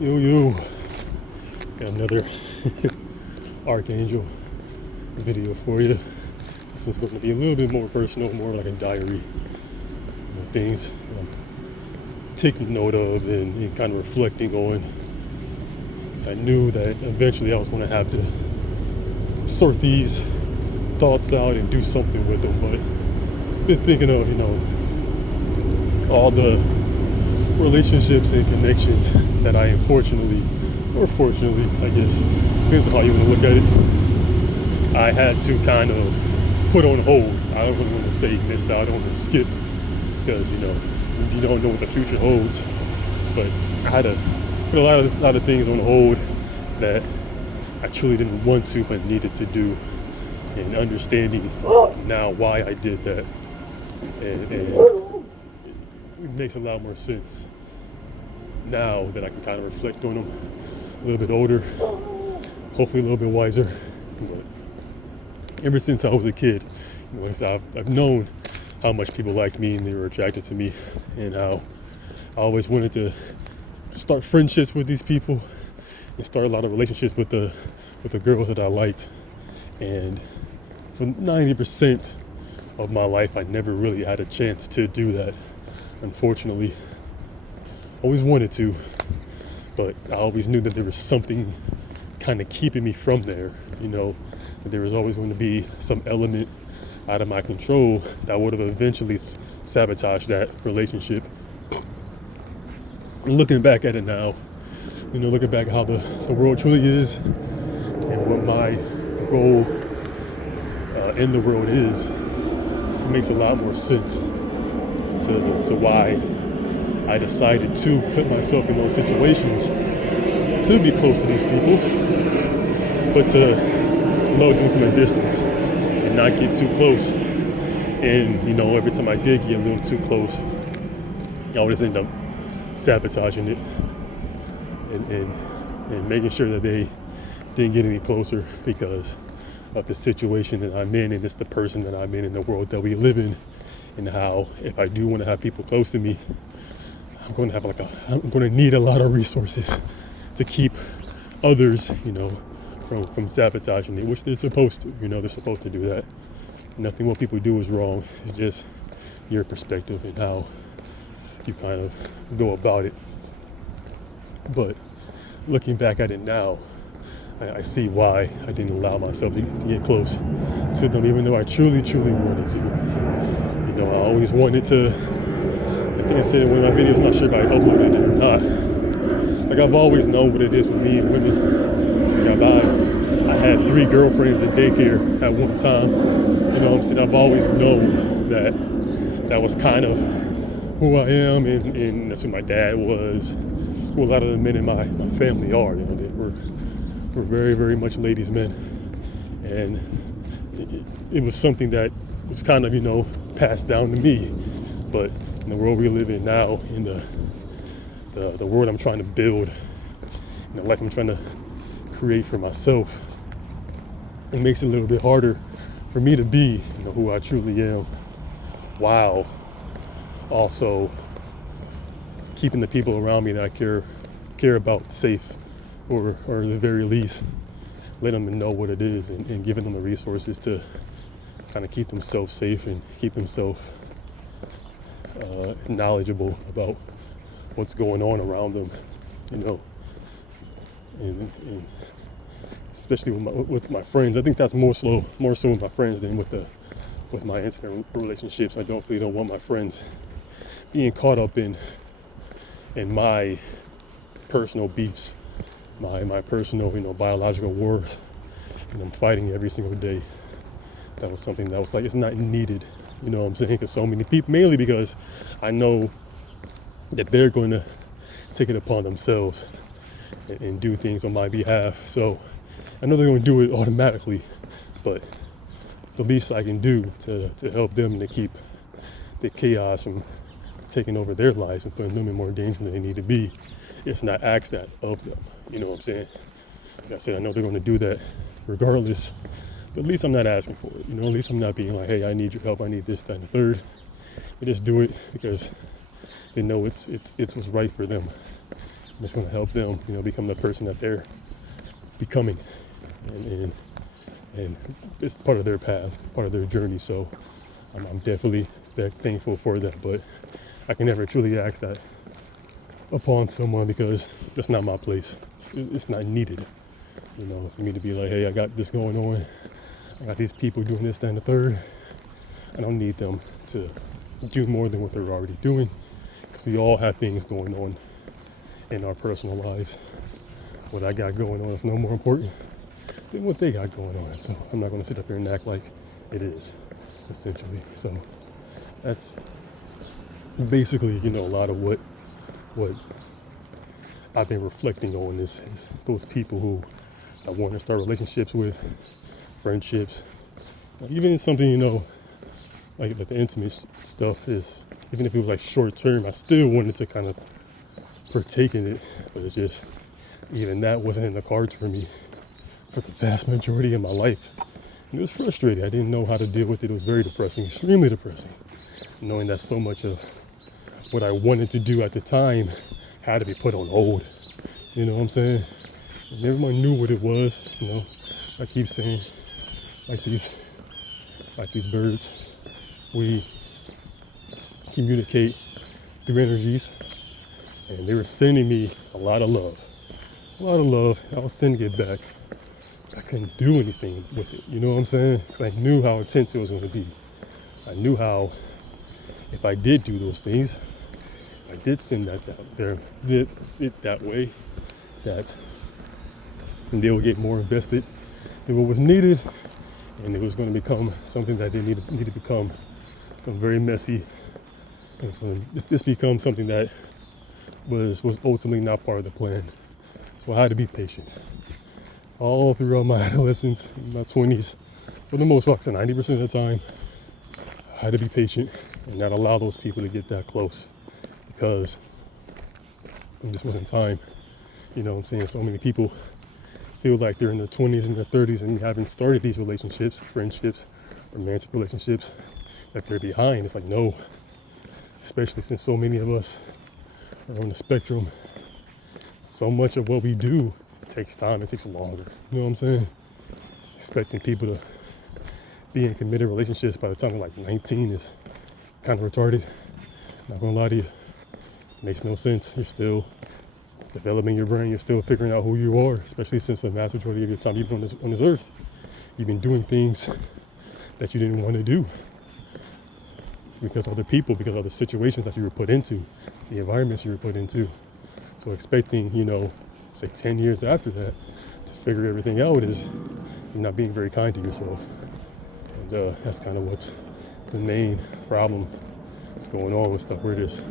Yo, got another Archangel video for you. This one's going to be a little bit more personal, more like a diary. Things I'm taking note of and kind of reflecting on. So I knew that eventually I was going to have to sort these thoughts out and do something with them. But I've been thinking of, all the relationships and connections that I unfortunately, or fortunately, I guess, depends on how you want to look at it, I had to kind of put on hold. I don't really want to say miss out, I don't want to skip, because, you don't know what the future holds. But I had to put a lot of things on hold that I truly didn't want to, but needed to do, and understanding now why I did that. And it makes a lot more sense now that I can kind of reflect on them a little bit older, hopefully a little bit wiser. But ever since I was a kid, I've known how much people liked me and they were attracted to me, and how I always wanted to start friendships with these people and start a lot of relationships with the girls that I liked. And for 90% of my life, I never really had a chance to do that. Unfortunately, always wanted to, but I always knew that there was something kind of keeping me from there, that there was always going to be some element out of my control that would have eventually sabotaged that relationship. And looking back at it now, looking back at how the world truly is and what my role in the world is, it makes a lot more sense to why I decided to put myself in those situations, to be close to these people, but to love them from a distance and not get too close. And every time I did get a little too close, I would just end up sabotaging it and making sure that they didn't get any closer because of the situation that I'm in, and it's the person that I'm in the world that we live in. And how, if I do want to have people close to me, I'm going to need a lot of resources to keep others, from sabotaging it, which they're supposed to. They're supposed to do that. Nothing what people do is wrong. It's just your perspective and how you kind of go about it. But looking back at it now, I see why I didn't allow myself to get close to them, even though I truly, truly wanted to. I always wanted to, I think I said in one of my videos, I'm not sure if I uploaded it or not. I've always known what it is with me and women. I had 3 girlfriends in daycare at one time. I've always known that was kind of who I am, and that's who my dad was, who a lot of the men in my family are. They were very, very much ladies' men. And it was something that was kind of, passed down to me. But in the world we live in now, in the world I'm trying to build, in the life I'm trying to create for myself, it makes it a little bit harder for me to be, who I truly am, while also keeping the people around me that I care about safe, or at the very least, letting them know what it is and giving them the resources to kind of keep themselves safe and keep themselves knowledgeable about what's going on around them, and especially with my friends. I think that's more so with my friends than with my intimate relationships. I really don't want my friends being caught up in my personal beefs, my personal, biological wars, and I'm fighting every single day. That was something that was it's not needed, because so many people, mainly because I know that they're going to take it upon themselves and do things on my behalf. So I know they're going to do it automatically, but the least I can do to help them and to keep the chaos from taking over their lives and putting them in more danger than they need to be, is not ask that of them. You know what I'm saying? Like I said, I know they're going to do that regardless. But at least I'm not asking for it, at least I'm not being like, hey, I need your help, I need this, that, and the third. They just do it because they know it's what's right for them. It's going to help them, become the person that they're becoming, and it's part of their path, part of their journey. So I'm definitely thankful for that, but I can never truly ask that upon someone because that's not my place. It's not needed, for me to be like, hey, I got this going on. I got these people doing this, that, and the third. I don't need them to do more than what they're already doing because we all have things going on in our personal lives. What I got going on is no more important than what they got going on. So I'm not going to sit up here and act like it is, essentially. So that's basically, a lot of what I've been reflecting on is those people who I want to start relationships with, friendships, even something, like the intimate stuff is, even if it was like short term, I still wanted to kind of partake in it, but it's just, even that wasn't in the cards for me for the vast majority of my life. And it was frustrating. I didn't know how to deal with it. It was very depressing, extremely depressing, knowing that so much of what I wanted to do at the time had to be put on hold. You know what I'm saying? And everyone knew what it was. I keep saying, like these birds, we communicate through energies, and they were sending me a lot of love. I was sending it back. I couldn't do anything with it. You know what I'm saying? Because I knew how intense it was going to be. I knew how, if I did do those things, if I did send that there, did it that way, that they would get more invested than what was needed, and it was going to become something that didn't need to become very messy. And so this becomes something that was ultimately not part of the plan. So I had to be patient. All throughout my adolescence, my 20s, for the most part, 90% of the time, I had to be patient and not allow those people to get that close because it just wasn't time. You know what I'm saying? So many people feel like they're in their 20s and their 30s and haven't started these relationships, friendships, romantic relationships, that they're behind. It's like, no, especially since so many of us are on the spectrum. So much of what we do takes time, it takes longer. You know what I'm saying? Expecting people to be in committed relationships by the time they're like 19 is kind of retarded. Not gonna lie to you, it makes no sense. You're still developing your brain, you're still figuring out who you are, especially since the vast majority of your time you've been on this earth. You've been doing things that you didn't want to do because of other people, because of the situations that you were put into, the environments you were put into. So expecting, say 10 years after that to figure everything out is you're not being very kind to yourself. And that's kind of what's the main problem that's going on with stuff. We're just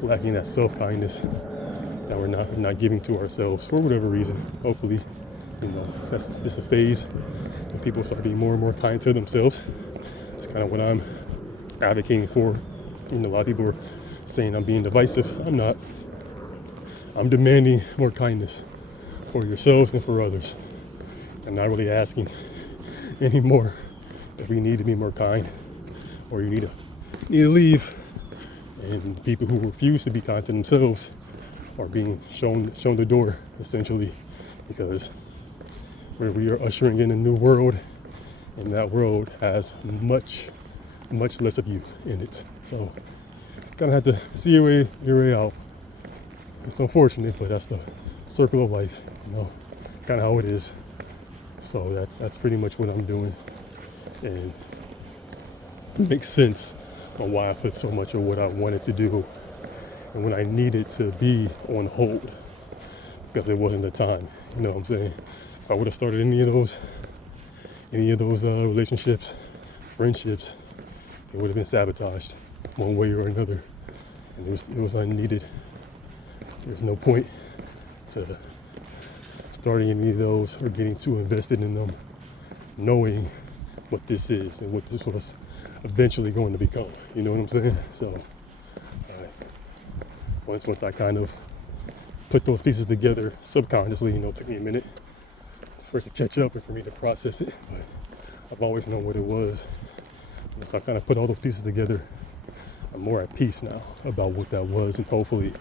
lacking that self-kindness that we're not giving to ourselves for whatever reason. Hopefully, that's just a phase and people start being more and more kind to themselves. That's kind of what I'm advocating for. A lot of people are saying I'm being divisive. I'm not. I'm demanding more kindness for yourselves and for others. I'm not really asking anymore that we need to be more kind or you need to leave. And people who refuse to be kind to themselves are being shown the door, essentially, because we are ushering in a new world, and that world has much less of you in it. So kind of have to see your way out. It's unfortunate, but that's the circle of life, kind of how it is. So that's pretty much what I'm doing, and it makes sense on why I put so much of what I wanted to do and when I needed to be on hold, because it wasn't the time. You know what I'm saying? If I would have started any of those relationships, friendships, it would have been sabotaged one way or another, and it was unneeded. There's no point to starting any of those or getting too invested in them, knowing what this is and what this was eventually going to become. You know what I'm saying? So once I kind of put those pieces together subconsciously, it took me a minute for it to catch up and for me to process it, but I've always known what it was. Once I kind of put all those pieces together, I'm more at peace now about what that was, and hopefully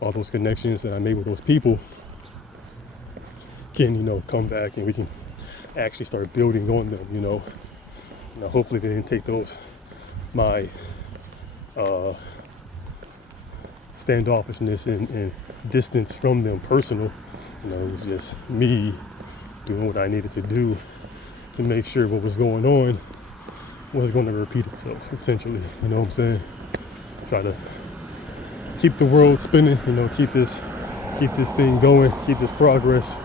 all those connections that I made with those people can, come back and we can actually start building on them. Hopefully they didn't take my standoffishness and distance from them personal. It was just me doing what I needed to do to make sure what was going on was going to repeat itself, essentially. You know what I'm saying? Try to keep the world spinning, keep this thing going, keep this progress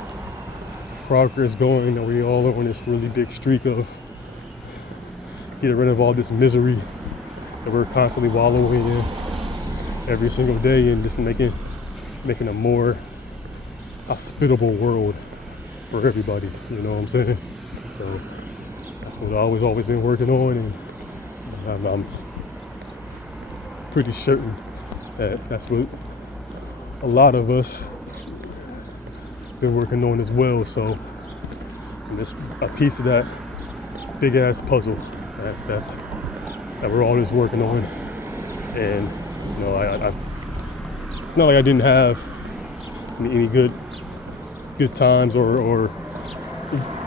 going. We all are on this really big streak of getting rid of all this misery that we're constantly wallowing in every single day, and just making a more hospitable world for everybody. You know what I'm saying? So that's what I've always been working on, and I'm pretty certain that that's what a lot of us been working on as well. So just a piece of that big ass puzzle that we're all just working on. And I it's not like I didn't have any good times or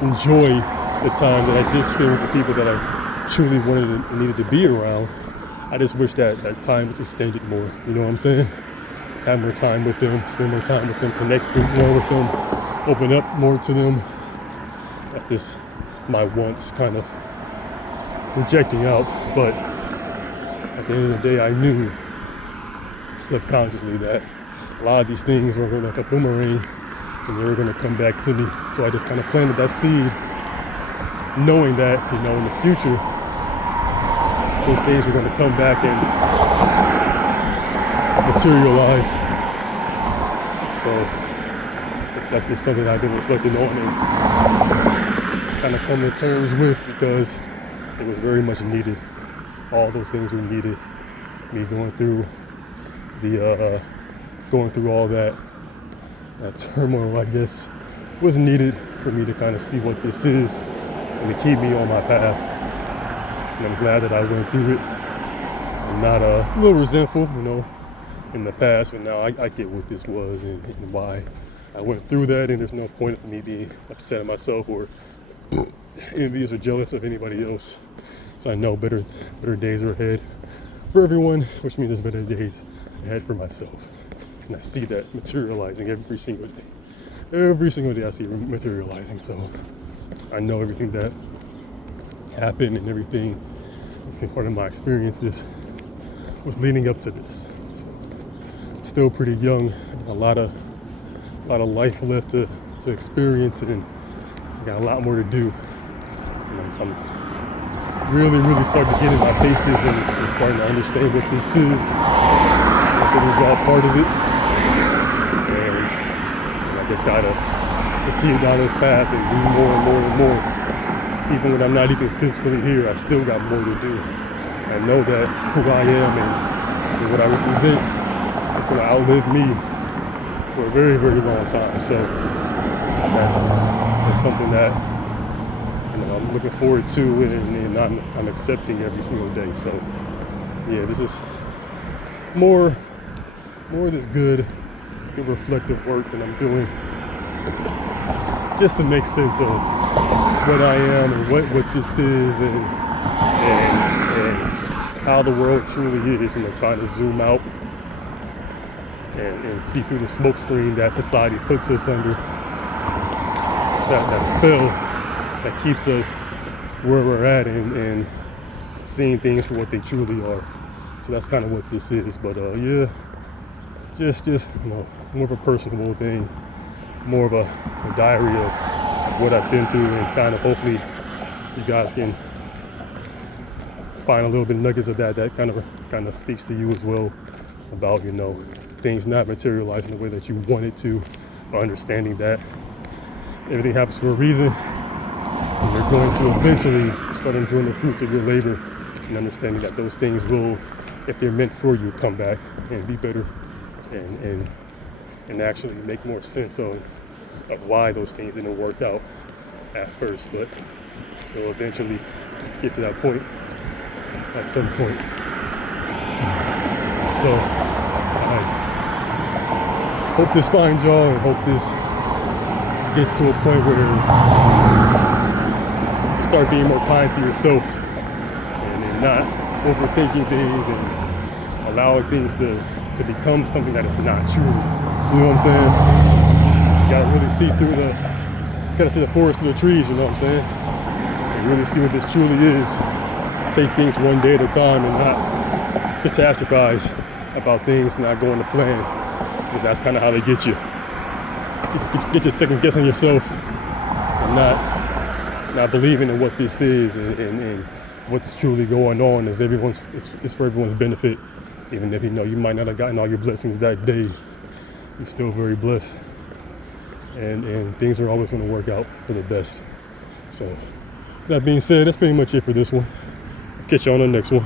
enjoy the time that I did spend with the people that I truly wanted and needed to be around. I just wish that time was extended more. You know what I'm saying? Have more time with them, spend more time with them, connect more with them, open up more to them. That's just my wants kind of projecting out. But at the end of the day, I knew subconsciously that a lot of these things were going to like a boomerang and they were going to come back to me. So I just kind of planted that seed, knowing that, in the future, those things were going to come back and materialize. So that's just something I've been reflecting on and kind of come to terms with, because it was very much needed. All those things were needed. Me going through all that turmoil, I guess, was needed for me to kind of see what this is and to keep me on my path. And I'm glad that I went through it. I'm not a little resentful, in the past, but now I get what this was and why I went through that, and there's no point of me being upset at myself or envious or jealous of anybody else. So I know better days are ahead for everyone, which means there's better days ahead for myself. And I see that materializing every single day. Every single day I see it materializing. So I know everything that happened and everything that's been part of my experiences was leading up to this. So I'm still pretty young, a lot of life left to experience, and I got a lot more to do. And I'm really starting to get in my paces and starting to understand what this is. I said it was all part of it, and I just gotta continue down this path and do more and more and more. Even when I'm not even physically here, I still got more to do. I know that who I am and what I represent is going to outlive me for a very, very long time. So that's something that I'm looking forward to, and I'm accepting every single day. So yeah, this is more of this good reflective work that I'm doing, just to make sense of what I am and what this is and how the world truly is, trying to zoom out and see through the smoke screen that society puts us under, that spell that keeps us where we're at, and seeing things for what they truly are. So that's kind of what this is. But yeah, just more of a personable thing, more of a diary of what I've been through, and kind of hopefully you guys can find a little bit of nuggets of that kind of speaks to you as well, about things not materializing the way that you want it to, or understanding that everything happens for a reason, and you're going to eventually start enjoying the fruits of your labor, and understanding that those things will, if they're meant for you, come back and be better and actually make more sense of why those things didn't work out at first, but they'll eventually get to that point at some point. So hope this finds y'all, and hope this gets to a point where you start being more kind to yourself and not overthinking things and allowing things to become something that it's not truly. You know what I'm saying? You gotta really see gotta see the forest through the trees, you know what I'm saying? And really see what this truly is. Take things one day at a time and not catastrophize about things not going to plan. Because that's kind of how they get you. Get you second guessing yourself and not believing in what this is and what's truly going on. It's for everyone's benefit. Even if you know you might not have gotten all your blessings that day, you're still very blessed. And things are always going to work out for the best. So that being said, that's pretty much it for this one. Catch you on the next one.